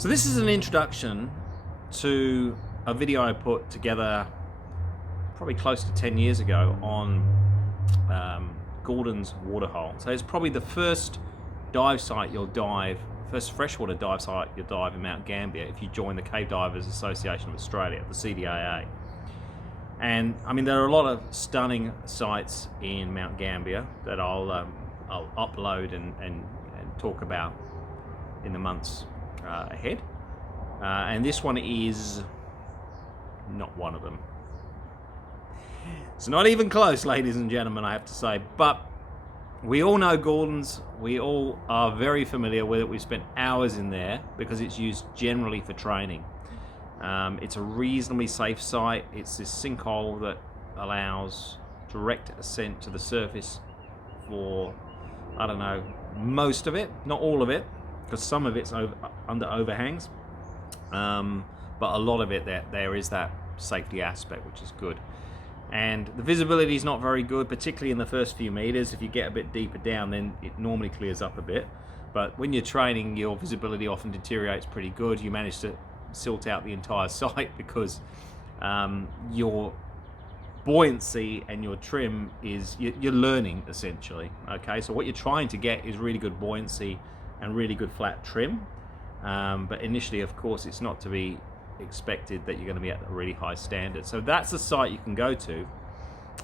So this is an introduction to a video I put together probably close to 10 years ago on Gouldens Waterhole. So it's probably the first dive site you'll dive, first freshwater dive site you'll dive in Mount Gambier if you join the Cave Divers Association of Australia, the CDAA. And I mean, there are a lot of stunning sites in Mount Gambier that I'll upload and talk about in the months ahead. And this one is not one of them. It's not even close, ladies and gentlemen, I have to say. But we all know Gouldens. We all are very familiar with it. We've spent hours in there because it's used generally for training. It's a reasonably safe site. It's this sinkhole that allows direct ascent to the surface for, I don't know, most of it, not all of it, because some of it's under overhangs. But a lot of it, there is that safety aspect, which is good. And the visibility is not very good, particularly in the first few meters. If you get a bit deeper down, then it normally clears up a bit. But when you're training, your visibility often deteriorates pretty good. You manage to silt out the entire site because your buoyancy and your trim is, you're learning essentially. Okay, so what you're trying to get is really good buoyancy and really good flat trim. But initially, of course, it's not to be expected that you're going to be at a really high standard. So that's a site you can go to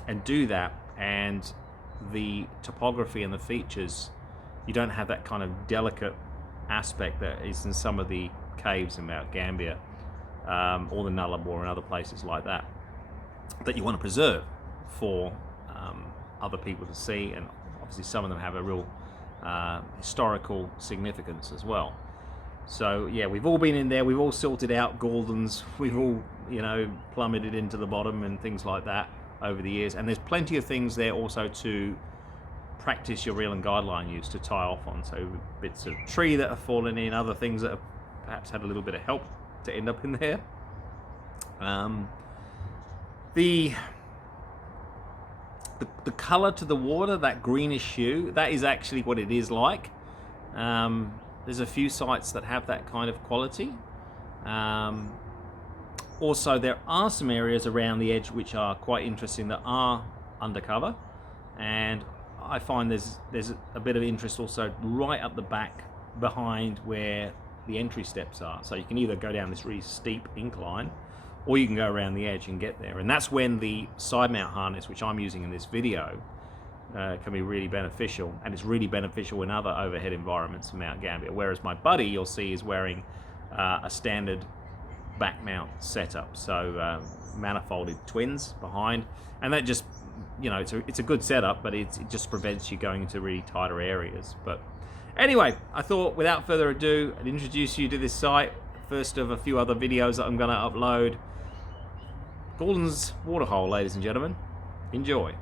and do that, and the topography and the features, you don't have that kind of delicate aspect that is in some of the caves in Mount Gambier or the Nullarbor and other places like that you want to preserve for other people to see, and obviously some of them have a real historical significance as well. So yeah, we've all been in there, we've all silted out Gouldens, we've all, you know, plummeted into the bottom and things like that over the years. And there's plenty of things there also to practice your reel and guideline use, to tie off on. So bits of tree that have fallen in, other things that have perhaps had a little bit of help to end up in there. The color to the water, that greenish hue, that is actually what it is like. There's a few sites that have that kind of quality. Also, there are some areas around the edge which are quite interesting that are undercover, and I find there's a bit of interest also right up the back behind where the entry steps are. So you can either go down this really steep incline, or you can go around the edge and get there. And that's when the side mount harness, which I'm using in this video, can be really beneficial, and it's really beneficial in other overhead environments in Mount Gambier. Whereas my buddy, you'll see, is wearing a standard back mount setup, so manifolded twins behind, and that just, you know, it's a good setup, but it just prevents you going into really tighter areas. But anyway, I thought without further ado, I'd introduce you to this site, first of a few other videos that I'm going to upload. Gouldens Waterhole, ladies and gentlemen. Enjoy.